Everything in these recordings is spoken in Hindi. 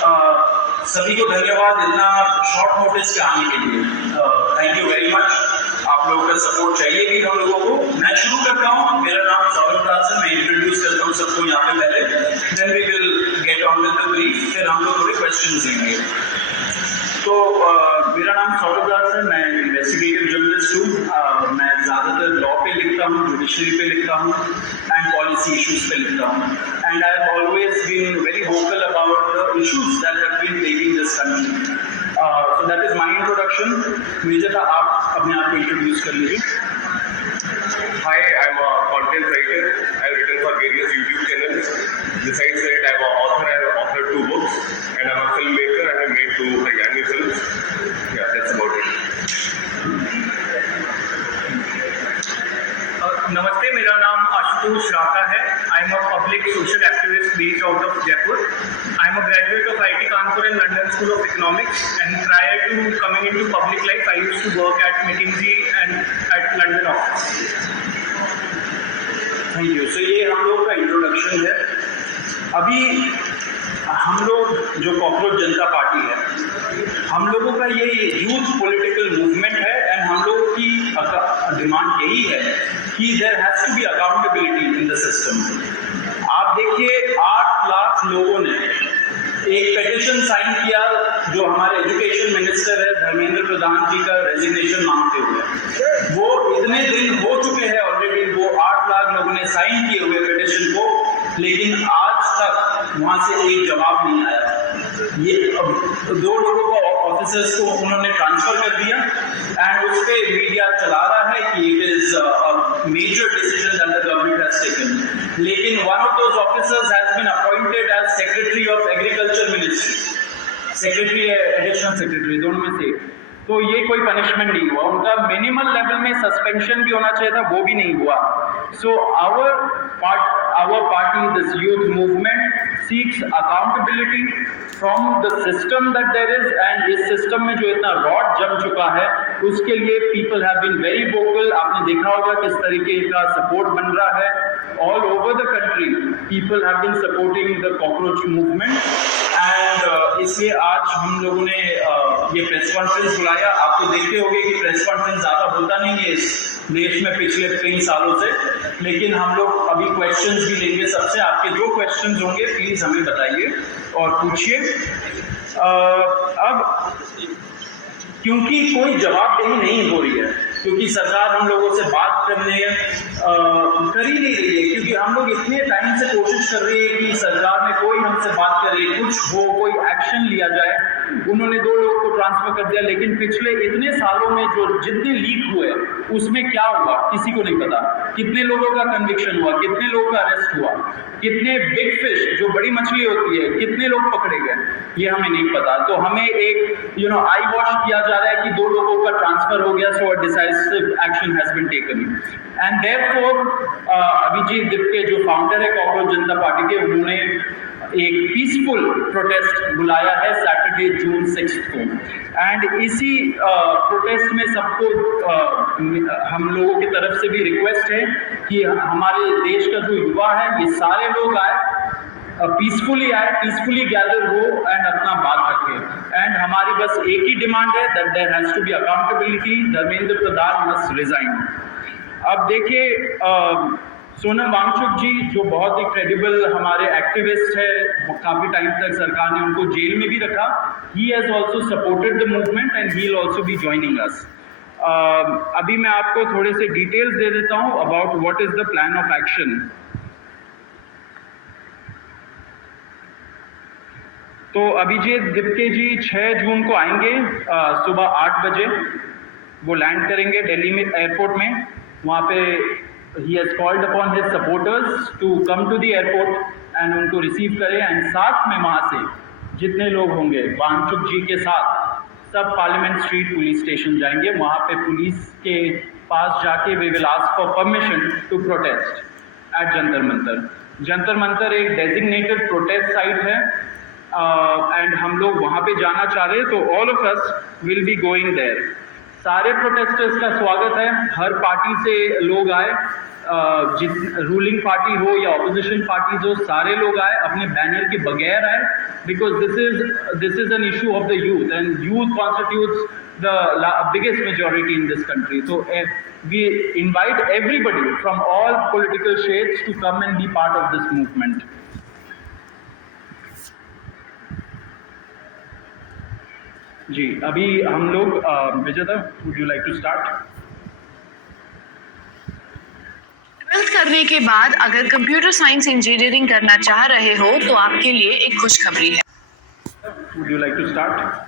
सभी को धन्यवाद इतना शॉर्ट नोटिस पे आने के लिए। Thank you very much. आप लोगों का सपोर्ट चाहिए भी हम लोगों को। मैं शुरू करता हूँ। मेरा नाम सौरभ दास है। मैं इंट्रोड्यूस करता हूँ सबको यहाँ पे पहले, then we will get on with the brief, फिर हम लोग थोड़े क्वेश्चंस लेंगे। तो मेरा नाम सौरभ दास है। मैं इन्वेस्टिगेटिव जर्नलिस्ट हूँ। मैं ज़्यादातर लॉ पे लिखता हूँ, जुडिशरी पे लिखता हूँ एंड पॉलिसी इश्यूज पे लिखता हूँ। And I have always been very vocal about the issues that have been plaguing this country. So that is my introduction. Major आप अपने आप को इंट्रोड्यूस कर लीजिए। Hi, I'm a content writer. I've written for various YouTube channels. Besides that, I'm an author. I have authored 2 books, and I'm a filmmaker. I have made 2 Haryani films. Yeah, that's about it. नमस्ते, मेरा नाम आशुतोष राका है। I am a public social activist based out of Jaipur. I am a graduate of IIT Kanpur and London School of Economics, and prior to coming into public life I used to work at McKinsey and at London office. Thank you. So ये हम लोग का इंट्रोडक्शन है। अभी हम लोग जो कॉकरोच जनता पार्टी है, हम लोगों का ये यूथ पॉलिटिकल मूवमेंट है एंड हम लोगों की डिमांड यही है कि there has to be accountability in the system. आप देखिए 8 लाख लोगों ने एक पेटिशन साइन किया जो हमारे एजुकेशन मिनिस्टर है धर्मेंद्र प्रधान जी का रेजिग्नेशन मांगते हुए। वो इतने दिन हो चुके हैं ऑलरेडी, वो 8 लाख लोगों ने साइन किए हुए पेटिशन को, लेकिन आज तक वहां से एक जवाब नहीं आया। ये 2 लोगों को ऑफिसर्स को उन्होंने ट्रांसफर कर दिया एंड उस पर मीडिया चला रहा है कि it is major decision that the government has taken. लेकिन one of those officers has been appointed as secretary of agriculture ministry, secretary additional secretary, दोनों में से। तो ये कोई पनिशमेंट नहीं हुआ। उनका मिनिमल लेवल में सस्पेंशन भी होना चाहिए था, वो भी नहीं हुआ। सो our party, this youth movement, seeks accountability from the system that there is, and इस सिस्टम में जो इतना रॉड जम चुका है उसके लिए people have been very vocal। आपने देखा होगा किस तरीके का सपोर्ट बन रहा है all over the country। people have been supporting the cockroach movement and इसलिए आज हम लोगों ने ये प्रेस कॉन्फ्रेंस बुलाया। आप तो देखते होंगे कि प्रेस कॉन्फ्रेंस ज़्यादा होता नहीं है इस देश में पिछले कई सालों से, लेकिन हम लोग अभी क्वेश्चंस भी लेंगे सबसे। आपके जो क्वेश्चंस होंगे प्लीज़ हमें बताइए और पूछिए। अब क्योंकि कोई जवाबदेही नहीं हो रही है, क्योंकि सरकार हम लोगों से बात करने कर ही नहीं रही है, क्योंकि हम लोग इतने टाइम से कोशिश कर रहे हैं कि सरकार में कोई हमसे बात करे, कुछ हो, कोई एक्शन लिया जाए। उन्होंने 2 लोगों को ट्रांसफर कर दिया, लेकिन पिछले इतने सालों में जो जितने लीक हुए उसमें क्या हुआ किसी को नहीं पता। कितने लोगों का कन्विक्शन हुआ, कितने लोगों का अरेस्ट हुआ, कितने बिग फिश जो बड़ी मछली होती है कितने लोग पकड़े गए, ये हमें नहीं पता। तो हमें एक आई वॉश किया जा रहा है कि 2 लोगों का ट्रांसफर हो गया, so decisive action has been taken. And therefore Abhijit Dipke जो फाउंडर है कॉकरोच जनता पार्टी के, उन्होंने एक पीसफुल प्रोटेस्ट बुलाया है सैटरडे जून 6 को। एंड इसी प्रोटेस्ट में सबको हम लोगों की तरफ से भी रिक्वेस्ट है कि हमारे देश का जो युवा है ये सारे लोग आए, पीसफुली आए, पीसफुली गैदर हो एंड अपना बात रखें। एंड हमारी बस एक ही डिमांड है that there has to be accountability. Dharmendra Pradhan must resign. अब देखिए सोनम वांगचुक जी जो बहुत ही क्रेडिबल हमारे एक्टिविस्ट है, काफ़ी टाइम तक सरकार ने उनको जेल में भी रखा। He has also supported the movement and he will also be joining us. अभी मैं आपको थोड़े से डिटेल्स दे देता हूँ about what is the plan of action. तो अभिजीत दिप्के जी 6 जून को आएंगे सुबह 8 बजे। वो लैंड करेंगे दिल्ली में एयरपोर्ट में। वहाँ पे he has called upon his supporters to come to the airport and उनको रिसीव करें। एंड साथ में वहाँ से जितने लोग होंगे वांगचुक जी के साथ सब पार्लियामेंट स्ट्रीट पुलिस स्टेशन जाएंगे। वहाँ पे पुलिस के पास जाके we will ask for permission to protest at Jantar Mantar. Jantar Mantar एक डेजिग्नेटेड प्रोटेस्ट साइट है एंड हम लोग वहाँ पे जाना चाह रहे हैं, तो all of us will be going there. सारे प्रोटेस्टर्स का स्वागत है, हर पार्टी से लोग आए। रूलिंग पार्टी हो या ऑपोजिशन पार्टीज हो, सारे लोग आए, अपने बैनर के बगैर आए, because this is an issue of the youth and youth constitutes the biggest majority in this country. So we invite everybody from all political shades to come and be part of this movement. जी, अभी हम लोग विजेता, would you like to start? 12th करने के बाद अगर कंप्यूटर साइंस इंजीनियरिंग करना चाह रहे हो तो आपके लिए एक खुशखबरी है. Would you like to start?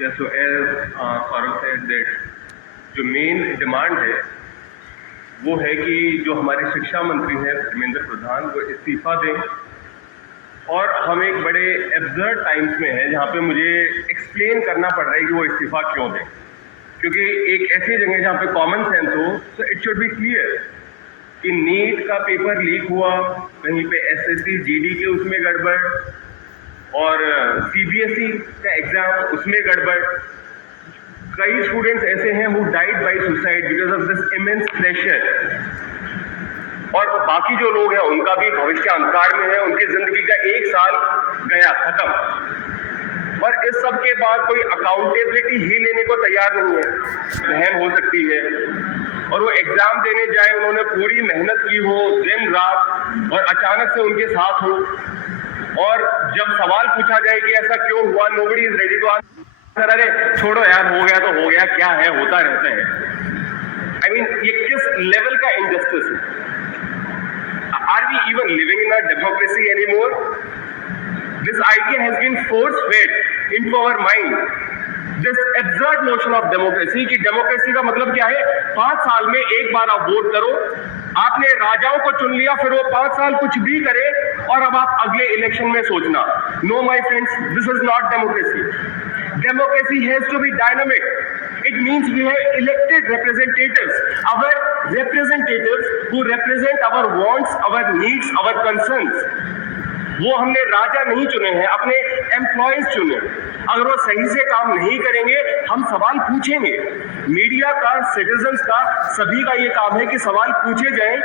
Yeah, so as Saurabh said that जो मेन डिमांड है वो है कि जो हमारे शिक्षा मंत्री हैं धर्मेंद्र प्रधान, वो इस्तीफा दें. और हम एक बड़े एब्सर्ड टाइम्स में हैं जहाँ पे मुझे एक्सप्लेन करना पड़ रहा है कि वो इस्तीफा क्यों दें, क्योंकि एक ऐसी जगह जहाँ पे कॉमन सेंस हो, तो इट शुड बी क्लियर कि नीट का पेपर लीक हुआ, कहीं पे एसएससी जीडी के उसमें गड़बड़, और सीबीएसई का एग्जाम उसमें गड़बड़. कई स्टूडेंट्स ऐसे हैं who died by suicide because of this immense pressure. और बाकी जो लोग हैं उनका भी भविष्य अंधकार में है, उनकी जिंदगी का 1 साल गया खत्म. और इस सब के बाद कोई अकाउंटेबिलिटी ही लेने को तैयार नहीं है. बहन हो सकती है और वो एग्जाम देने जाए, उन्होंने पूरी मेहनत की हो दिन रात, और अचानक से उनके साथ हो, और जब सवाल पूछा जाए कि ऐसा क्यों हुआ, nobody is ready to answer. अरे छोड़ो यार, हो गया तो हो गया, क्या है, होता रहता है. आई मीन ये किस लेवल का इनजस्टिस है? Are we even living in a democracy anymore? This idea has been force fed into our mind, this absurd notion of democracy, कि डेमोक्रेसी का मतलब क्या है? 5 साल में एक बार आप वोट करो, आपने राजाओं को चुन लिया, फिर वो 5 साल कुछ भी करे, और अब आप अगले इलेक्शन में सोचना. No my friends, this is not democracy. Democracy has to be dynamic. It means we have elected representatives, our representatives who represent our wants, our needs, our concerns. वो हमने राजा नहीं चुने हैं, अपने एम्प्लॉयज चुने. अगर वो सही से काम नहीं करेंगे, हम सवाल पूछेंगे. मीडिया का, सिटीजन्स का, सभी का ये काम है कि सवाल पूछे जाएं,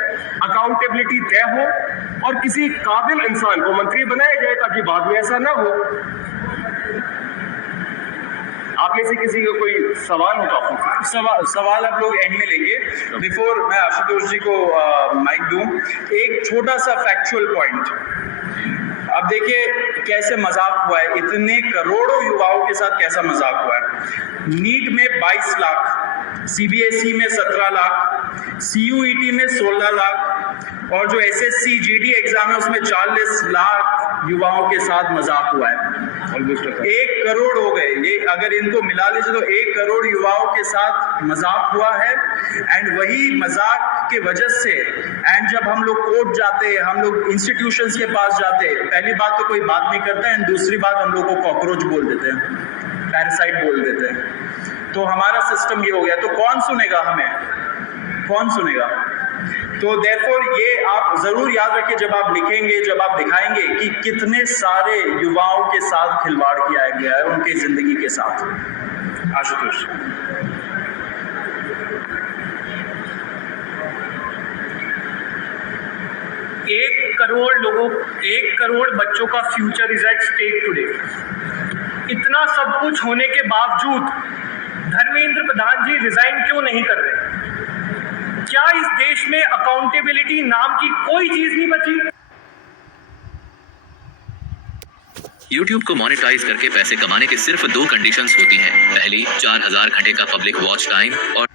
अकाउंटेबिलिटी तय हो, और किसी काबिल इंसान को मंत्री बनाया जाए ताकि बाद में ऐसा ना हो. आप में से किसी को कोई सवाल हो तो सवाल आप लोग एंड में लेंगे. बिफोर मैं आशुतोष जी को माइक दूं, एक छोटा सा फैक्चुअल पॉइंट. अब देखिए कैसे मजाक हुआ है, इतने करोड़ों युवाओं के साथ कैसा मजाक हुआ है. नीट में 22 लाख, सीबीएसई में 17 लाख, सीयूईटी में 16 लाख, और जो एसएससी जीडी एग्जाम है उसमें 40 लाख युवाओं के साथ मजाक हुआ है. ऑलमोस्ट 1 करोड़ हो गए. ये अगर इनको मिला लीजिए तो 1 करोड़ युवाओं के साथ मजाक हुआ है. एंड वही मजाक के वजह से, एंड जब हम लोग कोर्ट जाते हैं, हम लोग इंस्टीट्यूशंस के पास जाते हैं, पहली बात तो कोई बात नहीं करता है, एंड दूसरी बात हम लोग को कॉकरोच बोल देते हैं, पैरासाइट बोल देते हैं. तो हमारा सिस्टम ये हो गया. तो कौन सुनेगा हमें, कौन सुनेगा? तो देयरफॉर ये आप जरूर याद रखिए जब आप लिखेंगे, जब आप दिखाएंगे कि कितने सारे युवाओं के साथ खिलवाड़ किया गया है, उनकी जिंदगी के साथ. आशुतोष. 1 करोड़ लोगों, 1 करोड़ बच्चों का future is at stake today. इतना सब कुछ होने के बावजूद धर्मेंद्र प्रधान जी रिजाइन क्यों नहीं कर रहे? क्या इस देश में अकाउंटेबिलिटी नाम की कोई चीज नहीं बची? YouTube को मोनेटाइज करके पैसे कमाने के सिर्फ 2 कंडीशंस होती हैं. पहली, 4000 घंटे का पब्लिक वॉच टाइम, और